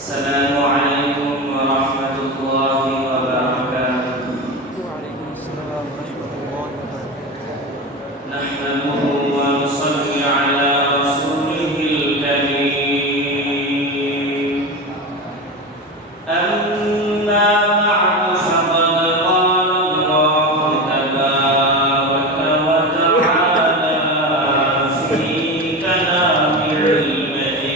السلام عليكم ورحمة الله وبركاته. وعليكم السلام ورحمة الله وبركاته. نحمده ونصلي على رسوله الكريم. أما بعد فقد قال الله تبارك وتعالى في كلامه المجيد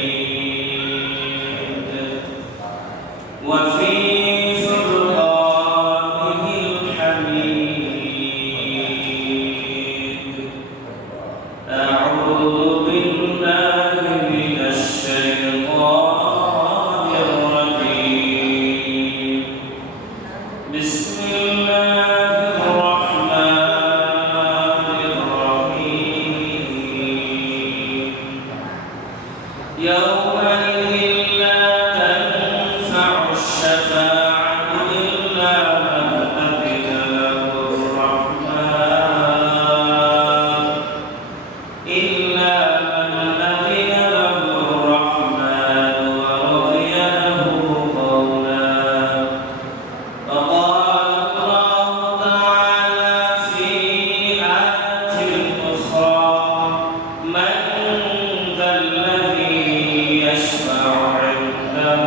وفي فرقانه الحميد. أعوذ بالله من الشيطان الرجيم. بسم الله الرحمن الرحيم. يومئذ لا تنفع الشفاعة إلا من أذن له الرحمن ورضي له قولا. وقال الله تعالى في آية أخرى: من ذا الذي يشفع عنده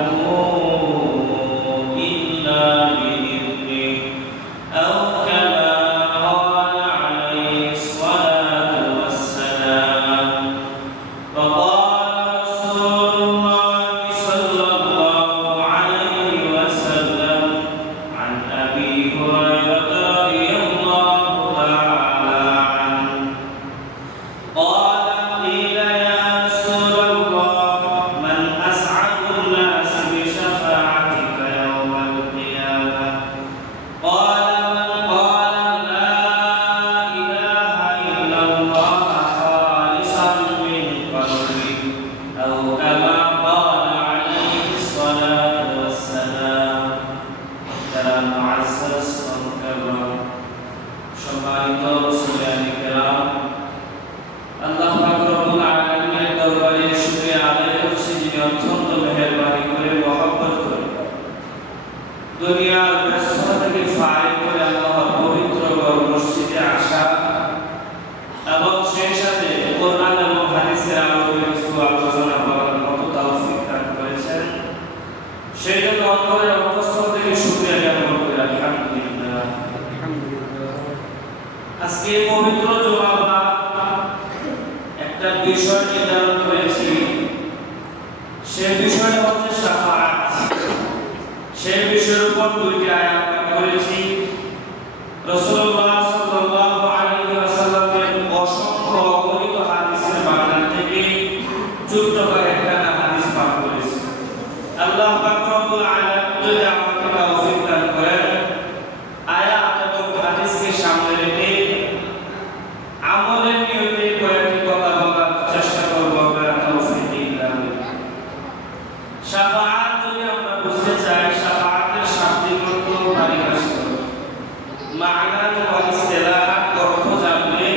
إلا بإذنه أو كما قال عليه الصلاة والسلام. وقال رسول الله صلى الله عليه وسلم عن أبي هريرة رضي الله تعالى عنه قال: قيل يا رسول الله من أسعد الناس بشفاعتك يوم القيامة؟ قال: من قال لا إله إلا الله خالصا من قلبه أو كما قال عليه الصلاة والسلام. যারা মুআজ্জাজ ও মুকাররম, সম্মানিত মুসলিয়ানে কেরাম, আল্লাহ পাক রব্বুল আলামিনের দরবারে শুকরিয়া আদায় করছি, যিনি অত্যন্ত মেহেরবানি করে মহব্বত করে দুনিয়ার ব্যস্ততা থেকে ফারিগ করে আল্লাহর পবিত্র ঘর মসজিদে আসা এবং সেই সাথে কোরআন এবং হাদিসের আলোকে কিছু আলোচনা করার মতো তৌফিক দান করেছেন। সেই জন্য অন্তরের অন্তঃস্থল থেকে শুকরিয়া জ্ঞাপন করি, আলহামদুলিল্লাহ। আজকে পবিত্র জুমা একটা বিষয় নির্ধারণ করেছি, সেই বিষয়টা হচ্ছে শাফাআত। সেই বিষয়ের উপর দুইটি আয়াত পাঠ করেছি। রাসূলুল্লাহ সাল্লাল্লাহু আলাইহি ওয়াসাল্লামের অসংখ্য অগণিত হাদিসের বাগান থেকে ছোট্ট কয়েকটা হাদিস পাঠ করেছি। আল্লাহ পাক রব্বুল আলামিন যদি আমাকে তৌফিক দান করেন, আয়াত এবং হাদিসকে সামনে রেখে আমলের নিয়তে কয়েকটি কথা বলার চেষ্টা করব। শাফাআত যদি আমরা বুঝতে চাই, শাফাআতের শাব্দিক অর্থ পারিভাষিক মা'না ও ইসতিলাহাত অর্থ জানলে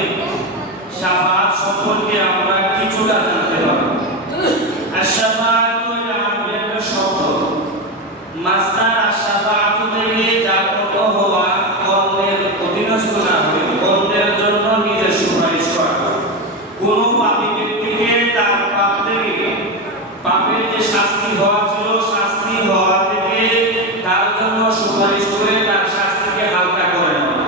শাফাআত সম্পর্কে আমরা কিছুটা জানতে পারব। আশ-শাফাআত হলো আরবি একটা শব্দ, মাসদার আশ-শাফাআত থেকে যার অর্থ হওয়া অন্যের অধীনস্থ না হয়ে অন্যের জন্য নিজের সুপারিশ করা। কোনো পাপী ব্যক্তিকে তার পাপ থেকে, পাপের যে শাস্তি হওয়া ছিল, শাস্তি হওয়া থেকে তার জন্য সুপারিশ করে তার শাস্তিকে হালকা করে নেওয়া।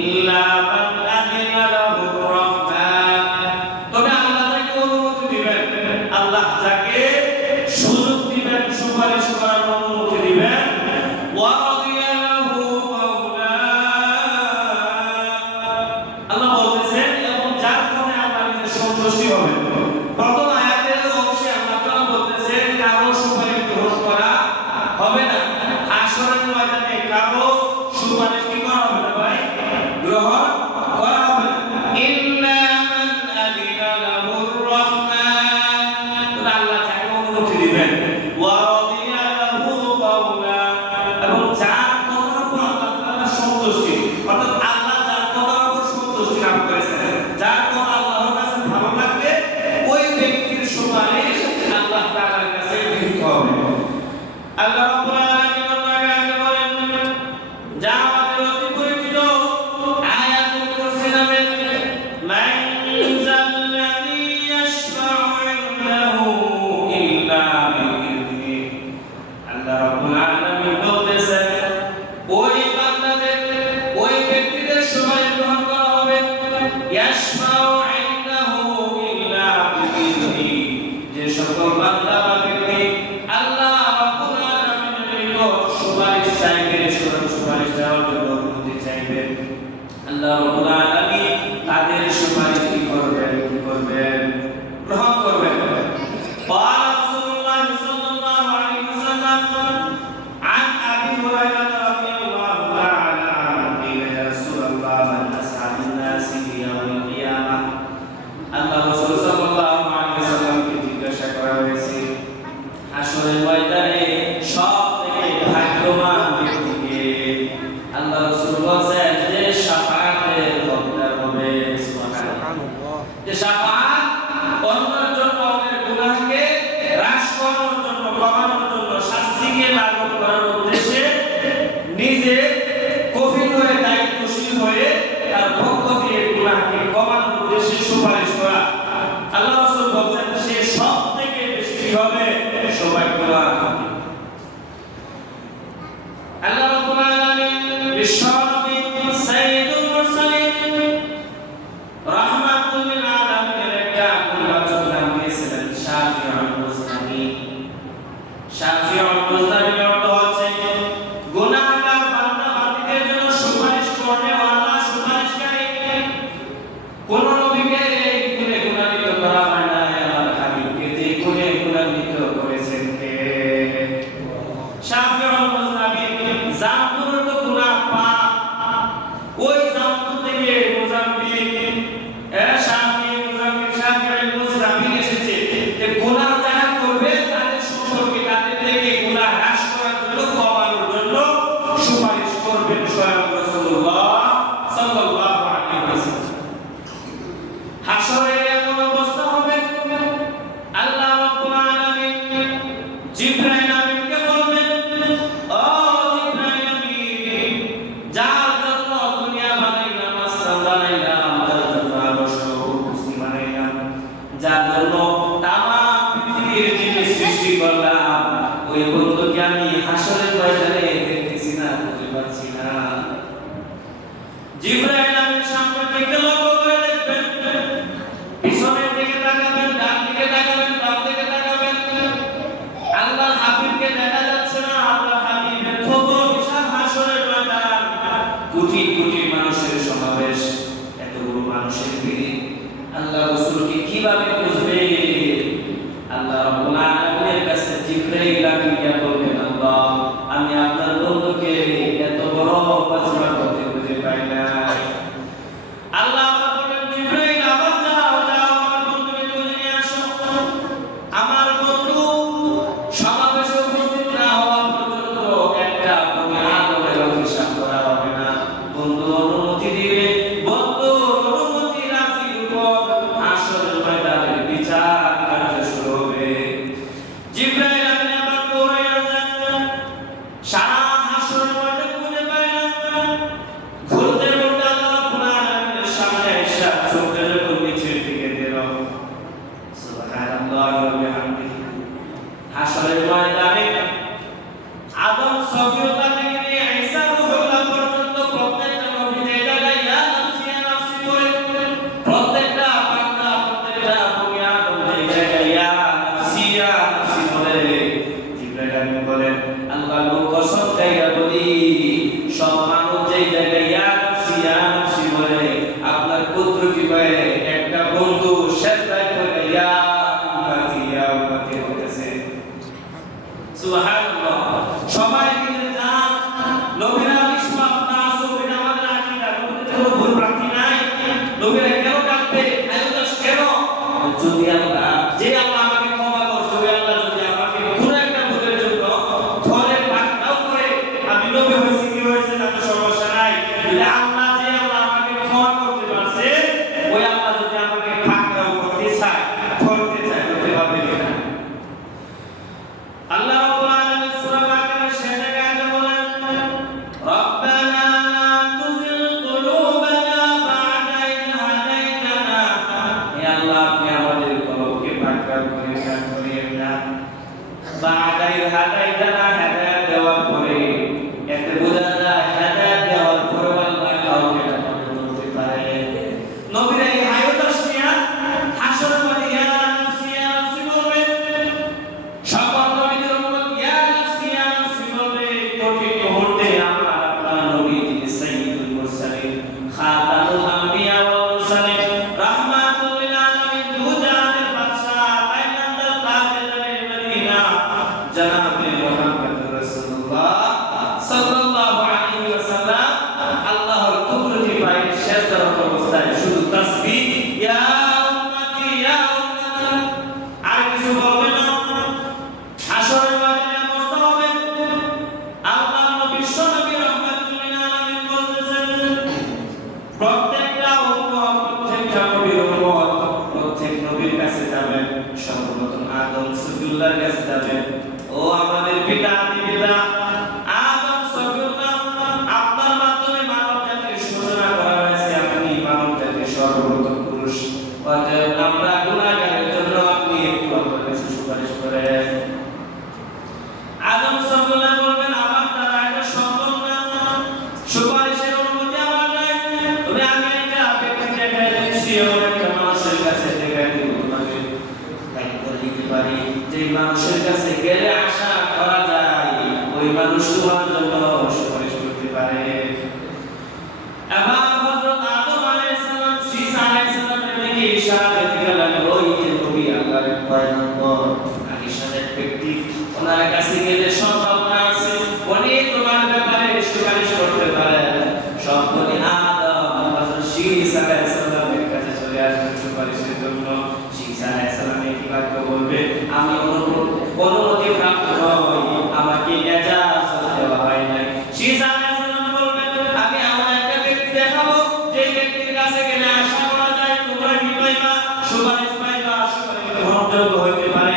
ইল্লা মান আযিনা লাহুর রাহমান। তবে আল্লাহ তাকে অনুমতি দিবেন, আল্লাহ যাকে সুযোগ দিবেন, সুপারিশ করার অনুমতি দিবেন। ওয়া রাদিয়া লাহু মাওলা, আল্লাহ বলতেছেন এবং যার কারণে আল্লাহ নিজে সন্তুষ্টি হবেন। প্রথম আয়াতের অংশে আল্লাহ তাআলা বলতেছেন কারো সুপারিশ গ্রহণ করা হবে না। হাসরের ময়দানে কারো সুপারিশ কি করা হবে না ভাই? গ্রহণ করা হবে না। ইল্লা মান আযিনা লাহুর রাহমান, আল্লাহ যাকে অনুমতি দিবেন। ওয়া রাদিয়া লাহু মাওলা, এবং যার কথার উপর আল্লাহ তাআলা সন্তুষ্টি, অর্থাৎ আল্লাহ যার কথার উপর সন্তুষ্টি লাভ করেছেন, যার কথা আল্লাহর কাছে ভালো লাগবে, ওই ব্যক্তির সুপারিশ আল্লাহ তাআলার কাছে গৃহীত হবে। আল্লাহ রাব্বুল আলামিন আগে বলেন, যা আমাদের অতি পরিচিত আয়াতুল কুরসি নামের মান যাল্লাযী ইয়াশফাউ ইনদাহু ইল্লা বিইذনিহি। আল্লাহ রাব্বুল আলামিন বলতেছেন ওই বান্দাদের, ওই ব্যক্তিদের সুপারিশ গ্রহণ করা হবে। ইয়াশফাউ ইনদাহু ইল্লা বিইذনিহি, যে সকল বান্দা বা ব্যক্তি আল্লাহ রাব্বুল আলামিনের নিকট সুপারিশ চাইবে, সুপারিশ দেওয়ার জন্য অনুমতি চাইবে, আল্লাহ রাব্বুল আলামিন তাদের সুপারিশ কি করবেন? গ্রহণ করবেন। قال رسول الله صلى الله عليه وسلم عن ابي هريره رضي الله تعالى عنه قيل يا رسول الله من اسعد الناس في يوم القيامه। আল্লাহ রাসূল সাল্লাল্লাহু আলাইহি ওয়াসাল্লামকে জিজ্ঞাসা করা হয়েছে হাসরের ময়দানে সবথেকে ভাগ্যবান ব্যক্তি কে? আল্লাহ রাসূল বলেন যে শাফাআতের হকদার হবে। সুবহানাল্লাহ। যে শাফাআত অন্যের জন্য, অন্যের গুনাহকে হ্রাস করানোর জন্য, কমানোর জন্য, শাস্তিকে লাঘব করার উদ্দেশ্যে নিজে কফিল হয়ে, দায়িত্বশীল হয়ে তার পক্ষ দিয়ে গুনাহকে কমানোর উদ্দেশ্যে সুপারিশ করা। আল্লাহ রাসূল বলেন সে সবথেকে বেশি কি হবে? সৌভাগ্যবান হবে। আল্লাহ রাব্বুল আলামিন বিশ্বনবী সাইয়্যিদুল মুরসালিন রাহমাতুল লিল আলামিনের একটা নির্বাচক নাম দিয়েছিলেন শাফিউল মুজতাহিদ। শাফিউল মুজতাহিদ অর্থ হচ্ছে গুনাহগার বান্দা বান্দীদের জন্য সুপারিশ করেওয়ালা, সুপারিশকারী। কোন নবীকে এই গুণে গুণান্বিত করা হয় না, আল্লাহর হাবিবকে যে গুণে গুণান্বিত করেছেন কে? শাফিউল মুজতাহিদ। জামপুর তো গুনাহ পাপ, ওই জামপুর থেকে মোজাম্বিক শাফিউল মুজতাহিদ এসেছে যে গুনাহ যারা করবে তাদের সম্পর্কে, তাদের থেকে গুনাহ হ্রাস করার জন্য, কমানোর জন্য সুপারিশ করবেন স্বয়ং রাসূলুল্লাহ সাল্লাল্লাহু আলাইহি ওয়াসাল্লাম। হাসরের এমন অবস্থা হবে, আল্লাহ রাব্বুল আলামিন জিবরাইল আমিনকে বলবেন, ও জিবরাইল আমিন, যার জন্য দুনিয়া বানাইলাম, আসমান বানাইলাম, যার জন্য আরশ ও কুরসি বানাইলাম, যার জন্য তামাম পৃথিবীর জিনিস সৃষ্টি করলাম, ওই বন্ধুকে আমি হাসরের ময়দানে দেখতেছি না, বুঝতে পারছি না। জিবরাইল আমিন সামনের দিকে লক্ষ্য করে দেখবেন, পিছনের দিকে তাকাবেন, ডান দিকে তাকাবেন, বাম দিকে তাকাবেন, আল্লাহর হাবিবকে দেখা যাচ্ছে না। আল্লাহর হাবিবের কত বিশাল হাসরের ময়দান, কোটি কোটি মানুষের সমাবেশ, এতগুলো মানুষের ভিড়ে আল্লাহ রাসূলকে কিভাবে বুঝবে? আল্লাহ রাব্বুল আলামিনের কাছে জিবরাইল আমিন বলবেন, আল্লাহ আমি আপনার বন্ধুকে এত বড় অপরাধ করতে বুঝে পাই না। আল্লাহ বলেন, জিবরাইল আবার যাও, আমার বন্ধুকে খুঁজে নিয়ে আসো। আমার বন্ধু সমাবেশে উপস্থিত না হওয়া পর্যন্ত একটা বনি আদমের হিসাব করা হবে না। বন্ধু অনুমতি দিবে, বন্ধু অনুমতি রাজির উপর হাসরের ময়দানের বিচার কার্য শুরু হবে। জিবরাইল আমিন আবার দৌড়াইয়া যান, সারা হাসরের ময়দান খুঁজে পায় না। ঘুরতে ঘুরতে আল্লাহ রাব্বুল আলামিনের সামনে এসে চোখটা যখন নিচের দিকে দিল, সুবহানাল্লাহি ওয়া বিহামদিহি, হাসরের ময়দানে আদম সফিউল্লাহ থেকে নিয়ে ঈসা রূহুল্লাহ পর্যন্ত প্রত্যেকটা নবী নবীরা কেন কাঁদবে? আয়োদাস কেন? যদি আল্লাহ যে আল্লাহ আমাকে ক্ষমা করছে, ওই আল্লাহ যদি আমাকে কোনো একটা ভুলের জন্য ধরে পাকড়াও করে, আমি নবী হয়েছি কি হয়েছে না তো সমস্যা নাই। যদি আল্লাহ যে আল্লাহ আমাকে ক্ষমা করতে পারছে, ওই আল্লাহ যদি আমাকে পাকড়াও করতে চায়, ধরতে চায়, করতে পারবে কিনা? আল্লাহ রাব্বুল আলামিন সূরা বাকারার শেষ আয়াতে বলেন, রব্বানা লা তুযিগ কুলুবানা বা'দা ইয হাদাইতানা। হে আল্লাহ, আপনি আমাদের কলবকে পাকড়াও করিয়েন না। বা'দা ইয হাদাইতানা, হেদায়েত দেওয়ার পরে। এতে বোঝা যায় হেদায়েত দেওয়ার পরে আল্লাহ কাউকে আমাদের করতে পারে। নবীরা এই আয়াত নিয়ে হাসরের মাঠে ইয়া নাফসি ইয়া নাফসি বলবেন। সকল নবীদের উম্মত ইয়া নাফসি ইয়া নাফসি বলবে। কঠিন মুহূর্তে আমার আপনার নবী যিনি সাইয়্যিদুল মুরসালিন, খাতামুল আম্বিয়া ওয়াল মুরসালিন, রাহমাতুল লিল আলামিন, দুজাহানের বাদশা, তাইনান্দার তাজদারে মদিনা, জনাবে মুহাম্মদুর রাসূলুল্লাহ সাল্লাল্লাহু আলাইহি ওয়াসাল্লাম আল্লাহর কুদরতি পায়ে সেজদারত অবস্থায় শুধু তাসবিহ ইয়া উম্মতি ইয়া উম্মতি, আর কিছু বলবে না। হাসরের ময়দানে বসতে হবে। আল্লাহ নবী বিশ্বনবী রাহমাতুল লিল আলামিন বলতেছেন, প্রত্যেকটা উম্মত, প্রত্যেকটা নবীর উম্মত প্রত্যেক নবীর কাছে যাবেন। সর্বপ্রথম আদম সফিউল্লাহর কাছে যাবেন। ও আমাদের পিতা, আদি পিতা আদম সফিউল্লাহ, আপনার মাধ্যমে মানব জাতির সূচনা করা হয়েছে। আপনি মানব জাতির সর্বপ্রথম পুরুষ। অতএব আমরা গুনাহগারের জন্য আপনি একটু আপনার কাছে সুপারিশ করেন। আদম সফিউল্লাহ বলবেন, আমার দ্বারা এটা সম্ভব না, সুপারিশের অনুমতি আমার নাই। তবে আমি একটা ব্যক্তি দেখাই দিচ্ছি, এমন একটা মানুষের কাছে দেখাই দিব, তোমাকে দায়িত্ব দিতে পারি। যে মানুষের কাছে গেলে আশা করা যায় ওই মানুষ তোমার জন্য সুপারিশ করতে পারে। এবার হযরত আদম আলাইহিস সালাম, ঈসা আলাইহিস সালামের দিকে ইশারা দিতে গেলেন, ওই যে নবী আল্লাহর পয়গম্বর, আলিশানের ব্যক্তি, ওনার কাছে গেলে সম্ভাবনা আছে উনি তোমার ব্যাপারে সুপারিশ করতে পারেন। সম্পত্তি আদম হযরত ঈসা আলাইহিস সালামের কাছে চলে আসবেন সুপারিশের জন্য। ঈসা আলাইহিস সালাম কি বাক্য বলবে? আমি অনুমতি প্রাপ্ত নই, আমাকে ইজাজত দেওয়া হয় নাই। ঈসা আলাইহিস সালাম বলবেন, আমি এমন একটা ব্যক্তি দেখাবো যে ব্যক্তির কাছে গেলে আশা করা যায় তোমরা কি পাইবা, সুপারিশ পাইবা, সুপারিশ গ্রহণযোগ্য হইতে পারে।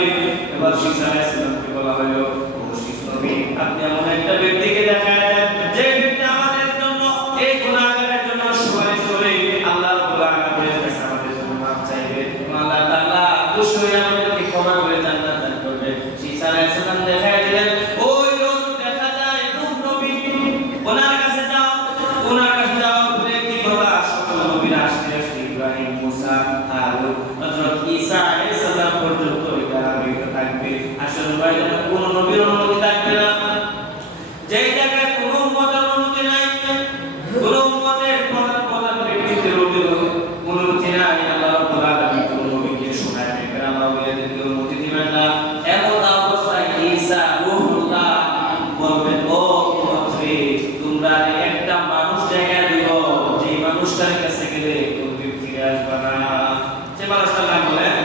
এবার ঈসা আলাইহিস সালামকে বলা হলো, ও শীষ নবী, আপনি এমন একটা ব্যক্তিকে দেখায় দেন যে ব্যক্তি আমাদের জন্য, এই গুনাহগারের জন্য সুপারিশ করে আল্লাহ রাব্বুল আলামিনের কাছে আমাদের জন্য মাফ চাইবে, আল্লাহ তাআলা খুশি হয়ে আমাদেরকে ক্ষমা করে জান্নাত দান করবে। ঈসা আলাইহিস সালাম দেখায় দিলেন, ওই লোক দেখা যায় নূহ নবী, ওনার কাছে যাও। ওনার কাছে যাওয়ার পরে কি কথা? সকল নবীরা আসতে আসতে ইব্রাহিম, মুসা, হারুন, হযরত ঈসা আলাইহিস সালাম পর্যন্ত এটা থাকবে। আসলে বাইরে কোনো নবীর অনুমতি থাকবে না। যে জায়গায় কোনো উম্মতের অনুমতি নাই, কোনো উম্মতের প্রধান ব্যক্তিত্বের অনুমতি নাই, আল্লাহ রাব্বুল আলামিন কোনো নবীকে শোনায় দেবেন, আল্লাহ ওলিয়াদেরকে অনুমতি দিবেন না। এমন অবস্থায় ঈসা রূহুল্লাহ বলবেন, ও উম্মতরে, তোমরা একটা মানুষ জায়গা দিও, যে মানুষটার কাছে গেলে তুমি ফিরে আসবে না। যে মানুষটার নাম বলেন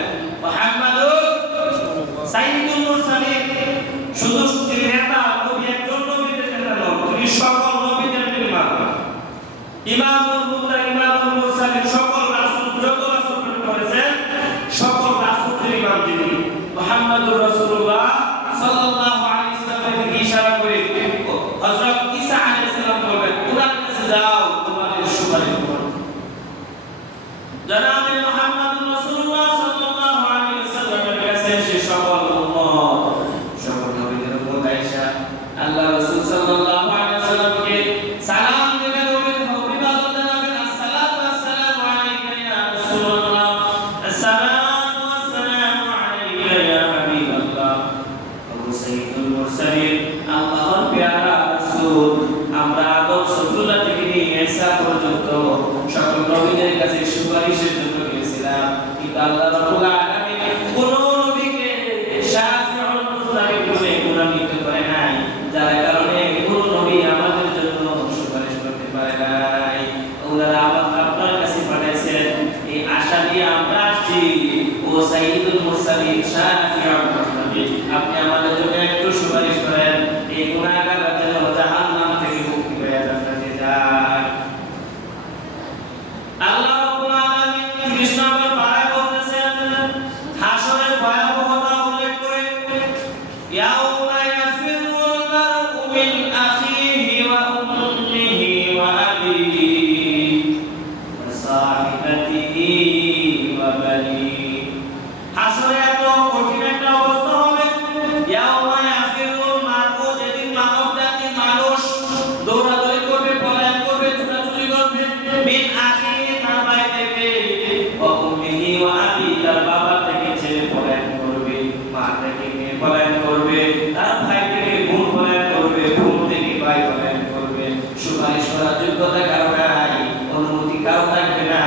মুহাম্মাদুর সাইয়্যিদুল মুরসালিন। শুধু তিনি নেতা, নবী একজন নবীদের নেতা নন, তিনি সকল নবীদের ইমাম, ইমামুল মুত্তা, ইমামুল মুরসালিন। সকল রাসূল, যত রাসূল প্রেরণ করেছেন সকল রাসূলদের ইমাম তিনি মুহাম্মদুর রাসূলুল্লাহ সাল্লাল্লাহু আলাইহি ওয়াসাল্লামের দিকে ইশারা করে হযরত ঈসা আলাইহিস সালাম বলবেন, ওনার কাছে যাও, তোমাদের সুপারিশ করব। জনাবে মুহাম্মদুর রাসূলুল্লাহ সাল্লাল্লাহু আলাইহি ওয়াসাল্লামের কাছে সে সকল উম্মত, সকল নবীদের উম্মত আয়েশা আল্লাহ রাসূল সাল্লাল্লাহু আলাইহি ওয়াসাল্লামকে সালাম দেবেন, অভিবাদন জানাবেন, আসসালাতু ওয়াসসালামু আলাইকা ইয়া রাসূলুল্লাহ, আসসালাতু ওয়াসসালামু আলাইকা ইয়া হাবিবাল্লাহ, আবু সাইয়্যিদুল মুরসালিন, আল্লাহর পেয়ারা রাসূল। আমরা আদম সফিউল্লাহ থেকে নিয়ে ঈসা পর্যন্ত সকল নবীদের কাছে সুপারিশের জন্য গিয়েছিলাম, কিন্তু আল্লাহ রাব্বুল আলামিন কোন নবীকে শাফিউল মুজতাহিদ বলে গুণান্বিত করে নাই, যার কারণে কোন নবী আমাদের জন্য সুপারিশ করতে পারে নাই। ওনারা আপনার কাছে পাঠাইছেন সাইয়্যিদুল মুরসালিন শাফিউল মুজনিবিন আপনি আমাদের জন্য একটু সুপারিশ করেন এই গুনাহগাররা যেন জাহান্নাম থেকে মুক্তি পেয়ে জান্নাতে যায়। আল্লাহ রাব্বুল আলামিন 30 নম্বর পারায় বলতেছেন হাসরের ভয়াবহতা উল্লেখ করে ইয়াউমা ইয়াফিরুল মারউ মিন আখিহি ওয়া উম্মিহি ওয়া আবিহি ওয়া সাহিবাতিহি ওয়া বানিহি হাসরে এত কঠিন একটা অবস্থা হবে ইয়াউমা ইয়াফিরুল মারউ যেদিন মানব জাতি মানুষ দৌড়াদৌড়ি করবে পলায়ন করবে ছোটাছুটি করবে মিন আখিহি তার ভাই থেকে ওয়া উম্মিহি ওয়া আবিহি তার বাবা থেকে ছেড়ে পলায়ন করবে মা থেকে মেয়ে পলায়ন করবে তার ভাই থেকে বোন পলায়ন করবে বোন থেকে ভাই পলায়ন করবে সুপারিশ করার যোগ্যতা কারো নাই অনুমতি কারো থাকবে না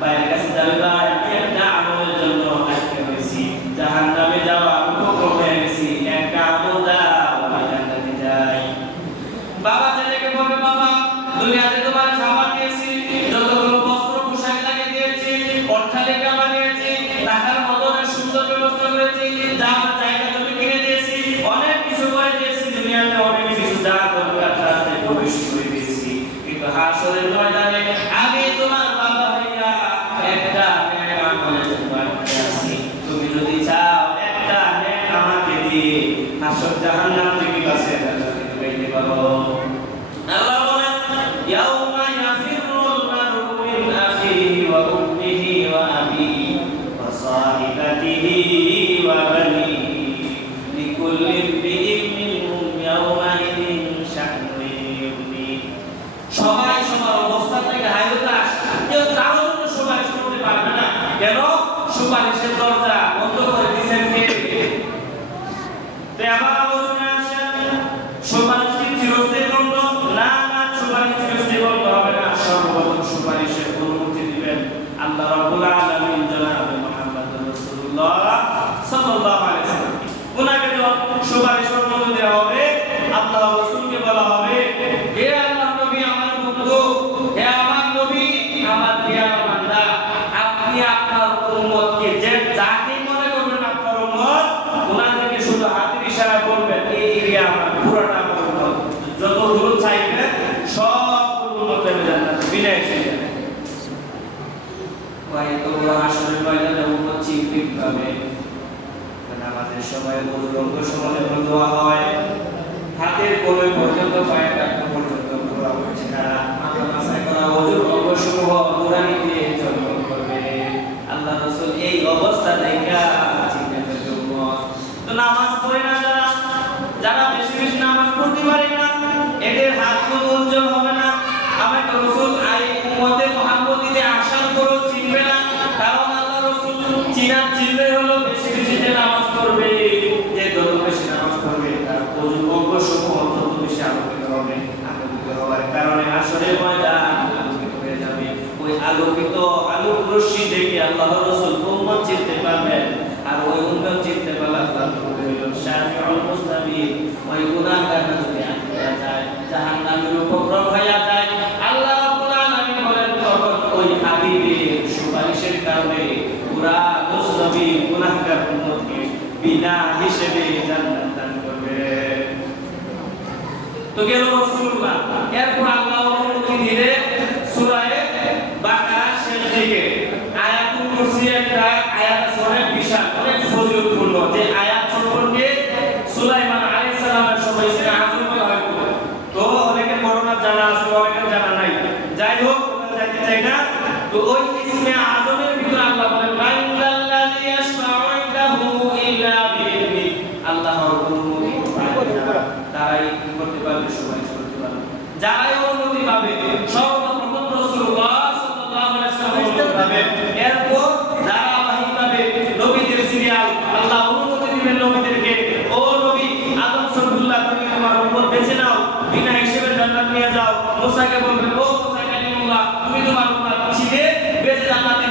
বাইরের কাছে যাবে ভাই আমি একটা আমলের জন্য আজকে হয়েছি জাহান্নামে যাওয়া উপক্রম হয়ে গেছি একটা আমল দাও আমি জান্নাতে যাই। বাবা ছেলেকে বলবে বাবা দুনিয়াতে তোমার খাবার দিয়েছি যতগুলো বস্ত্র পোশাক লাগিয়ে দিয়েছি অট্টালিকা বানিয়েছি টাকার মতনের সুন্দর ব্যবস্থা করেছি যাওয়ার জায়গা জমি কিনে দিয়েছি অনেক কিছু করে দিয়েছি দুনিয়াতে অনেক কিছু যা দরকার তাতে প্রবেশ করে দিয়েছি কিন্তু হাসরের ময়দানে আমি তোমার বাবা হইয়া একটা নেক আমলের জন্য আছি তুমি যদি চাও একটা নেক আমাকে দিয়ে হাসর জাহান্নাম থেকে বাঁচিয়ে জান্নাতে ঢুকাইতে পারো। আল্লাহ বলেন ইয়াউমা ইয়াফিরুল মারউ মিন আখিহি ওয়া উম্মিহি ওয়া আবিহি ওয়া সাহিবাতিহি ওয়া বানিহি লিকুল্লি ইমরিইন মিনহুম ইয়াউমাইযিন শা'নুন ইউগনি সবাই সবার অবস্থান থেকে হাইরতে আসে কেউ কারো জন্য সুপারিশ করতে পারবে না কেন সুপারিশের দরজা বন্ধ করে দিয়েছেন কে? তো আবার আলোচনা আসেন সুপারিশ কি চিরস্থায়ী বন্ধ? না না সুপারিশ চিরস্থায়ী বন্ধ হবে না সর্বপ্রথম সুপারিশের অনুমতি দিবেন আল্লাহ রাব্বুল আলামিন জনাবে মুহাম্মদ রাসূলুল্লাহ সাল্লাল্লাহু আলাইহি ওয়াসাল্লাম। উনাকে যখন সুপারিশ অনুমতি দেওয়া হবে আল্লাহ রাসূলকে বলা হবে হে আল্লাহ নবী আমার বন্ধু হে আমার নবী আমার প্রিয় বান্দা আপনি আপনার উম্মতকে যে যাকে মনে করবেন আপনার উম্মত ওনাদেরকে শুধু হাতের ইশারা করবেন এই এরিয়া আমার পুরোটা আমার উম্মত যত দূর চাইবেন সব উম্মত হয়ে জান্নাতে বিনা হিসেবে হয়তো হাসরের ময়দানে উম্মত চিন্তিত হবে নামাজের সময় ওযুর অঙ্গ সমাজের দোয়া হয় হাতের কোণে পর্যন্ত পায়ের টাকা পর্যন্ত দোয়া হচ্ছে না মাথা মাথায় করা ওযুর অঙ্গসমূহ নুরানি দিয়ে ঝলমল করবে। আল্লাহ রাসূল এই অবস্থা দেখা চিন্তা করবে উম্মত তো নামাজ পড়ে না যারা বেশি বেশি নামাজ পড়তে পারে না এদের হাত উজ্জ্বল হবে না আমাকে রাসূল এই উম্মতে মুহাম্মদীতে আসার পরও চিনবে না কারণ আল্লাহ রাসূল চিনবে হলো বেশি বেশি যে নামাজ পড়বে যে যত বেশি নামাজ পড়বে তার ওযুর অঙ্গসমূহ তত বেশি আলোকিত হবে আলোকিত হওয়ার কারণে আসরের ময়দান আলোকিত হয়ে যাবে ওই আলোকিত আলোক রশ্মি দেখে আল্লাহ রাসূল উম্মত চিনতে পারবেন আর ওই উম্মত চিনতে পারলে আল্লাহ হলো শাফিউল মুজনিবিন ওই গুনাহগাররা যদি আটকে যায় জাহান্নামের উপক্রম হয়ে যায় আল্লাহ রাব্বুল আলামিন বলেন তখন ওই হাবিবের সুপারিশের কারণে পুরা মুজনিবি গুনাহগার উম্মতকে বিনা হিসেবে জান্নাত দান করবে। তো গেল রাসূলুল্লাহ এরপর আল্লাহ অনুমতি দিলে সূরা বাকারা শেষ দিকে আয়াতুল কুরসি একটা আয়াত আছে অনেক বিশাল অনেক ফজিলতপূর্ণ যে আয়াত সম্পর্কে সুলাইমান আলাইহিস সালামের সময় ইসমে আযম বলা হয় তো অনেকের বর্ণনা জানা আছে অনেকের জানা নাই যাই হোক ওখানে যাইতে চাই না তো ওই ইসমে আযমের ভিতরে আল্লাহ বলেন মাইয়াল্লাযী ইয়াশফাউ ইনদাহু ইল্লা বিইذনি আল্লাহর অনুমতি তারাই কি করতে পারবে সুপারিশ করতে পারবে যারাই অনুমতি পাবে সর্বপ্রথম রাসূলুল্লাহ সাল্লাল্লাহু আলাইহি ওয়াসাল্লাম পাবে এরপর ধারাবাহিকভাবে নবীদের সিরিয়াল আল্লাহ অনুমতি দিবেন নবীদেরকে ও নবী আদম সফুল্লাহ তুমি তোমার উম্মত বেছে নাও বিনা হিসেবে জান্নাত নিয়ে যাও মুসাকে বলবেন ও মুসা কালিমুল্লাহ তুমি তোমার উম্মত ছিলে বেঁচে জান্নাতে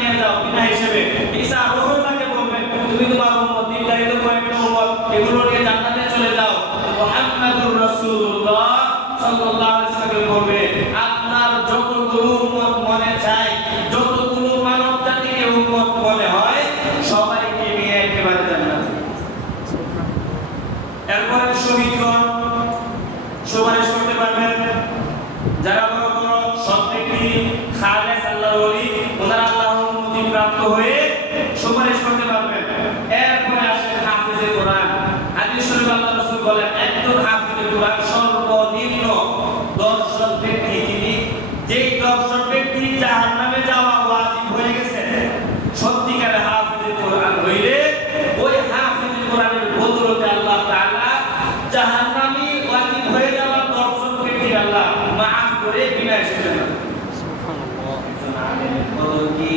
কি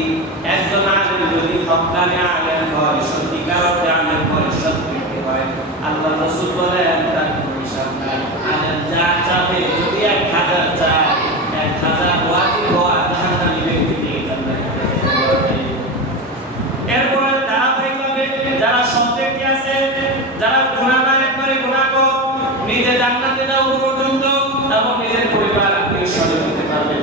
একজন আলেম যদি হক্কানি আলেম হয়, সত্যিকার অর্থে আলেম হয়, সৎ ব্যক্তি হয়, আল্লাহ রাসূল বলেন তার কোনো হিসাব নাই। আলেম যা চাবে, যদি 1000 চায়, 1000 ওয়াজিব হওয়া জাহান্নামী ব্যক্তি থেকে জান্নাতে। এরপরে ধারাবাহিকভাবে যারা সৎ ব্যক্তি আছে, যারা গুনাহগার, একবারে গুনাহগার, নিজে জান্নাতে যাওয়া পর্যন্ত এবং নিজের পরিবার পরিচালনা করতে পারবে,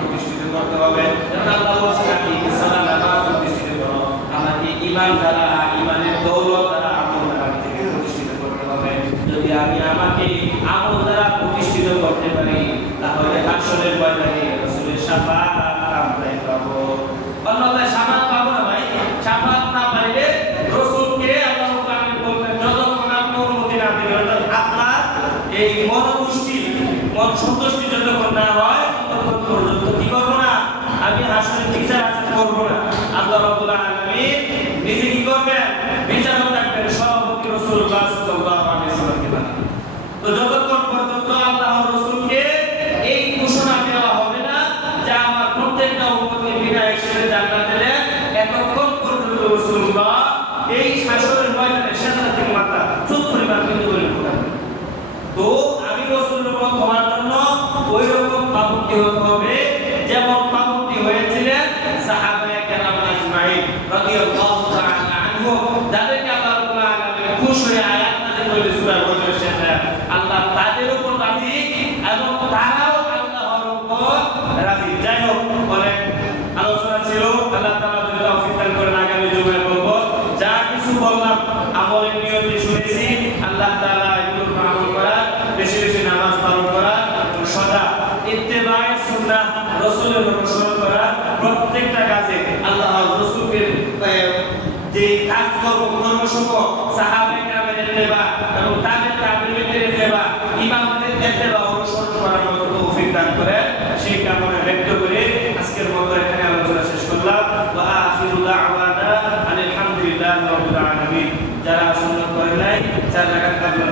প্রতিষ্ঠিত করতে হবে। যেমন আল্লাহ বলেছেন আপনি সালাত নামাজ প্রতিষ্ঠিত করো, আমাকে ঈমান দ্বারা, ঈমানের দৌলত দ্বারা, আমল দ্বারা নিজেকে প্রতিষ্ঠিত করতে হবে। যদি আমি আমাকে আমল দ্বারা প্রতিষ্ঠিত করতে পারি, তাহলে হাসরের ময়দানে রাসূলের শাফাআত আমরা পাবো। অন্যথায় শাফাআত পাবো না ভাই। শাফাআত না পাইলে রাসূলকে আল্লাহ তাআলা বলবেন যতক্ষণ আপনি অনুমতি না দিবেন, আপনার এই মনোতুষ্টি, মন সন্তুষ্টি যতক্ষণ না হয় ততক্ষণ পর্যন্ত কি করবো না, আমি হাসরের বিচার আচার করবো না। আল্লাহ রাব্বুল আলামিন নিজে কি করবেন, বিচারক রাখবেন সভাপতি রাসূলুল্লাহ সাল্লাল্লাহু আলাইহি ওয়াসাল্লামকে বানিয়ে। তো যতক্ষণ পর্যন্ত আল্লাহর রাসূলকে এই ঘোষণা দেওয়া হবে না যে আমার প্রত্যেকটা উম্মতকে বিনা হিসেবে জান্নাতে দেন, এতক্ষণ পর্যন্ত রাসূলুল্লাহ এই হাসরের ময়দানে সেজদা থেকে মাথা চুপ পরিমাণ বিন্দু করে পড়াবেন। তো আমি রাসূলের উম্মত হওয়ার জন্য ওই রকম পাবন্দী হতে হবে যেমন পাবন্দী হয়েছিলেন সাহাবায়ে কেরাম আজমাইন রাদিয়াল্লাহু তাআলা আনহুম, যাদেরকে আল্লাহ রাব্বুল আলামিন খুশি হয়ে আয়াত নাযিল করে সূরা বদরের শেষে আল্লাহ তাদের উপর রাজি এবং তারাও আল্লাহর উপর রাজি। যাই হোক, অনেক আলোচনা ছিল, আল্লাহ তাআলা যদি তৌফিক দান করেন আগামী জুমায় বলবো। যা কিছু বললাম আমলের নিয়তে শুনেছি, আল্লাহ তাআলা এগুলোর উপর আমল করা, বেশি বেশি নামাজ পালন করা, সদা ইত্তেবায়ে সুন্নাহ, রাসূলের অনুসরণ করা, প্রত্যেকটা কাজে আল্লাহর রাসূলকে যে কাজ কর্মসমূহ সাহাবায়ে কেরামের ইত্তেবা এবং তাবেঈনের ইত্তেবা, ইমামদের ইত্তেবা অনুসরণ করার মতো তৌফিক দান করেন, সেই কামনা ব্যক্ত করে আজকের মতো এখানে আলোচনা শেষ করলাম। ওয়া আখিরু দাওয়ানা আলহামদুলিল্লাহি রাব্বিল আলামিন। যারা সুন্নাত করেন নাই, 4 রাকাত কাবলা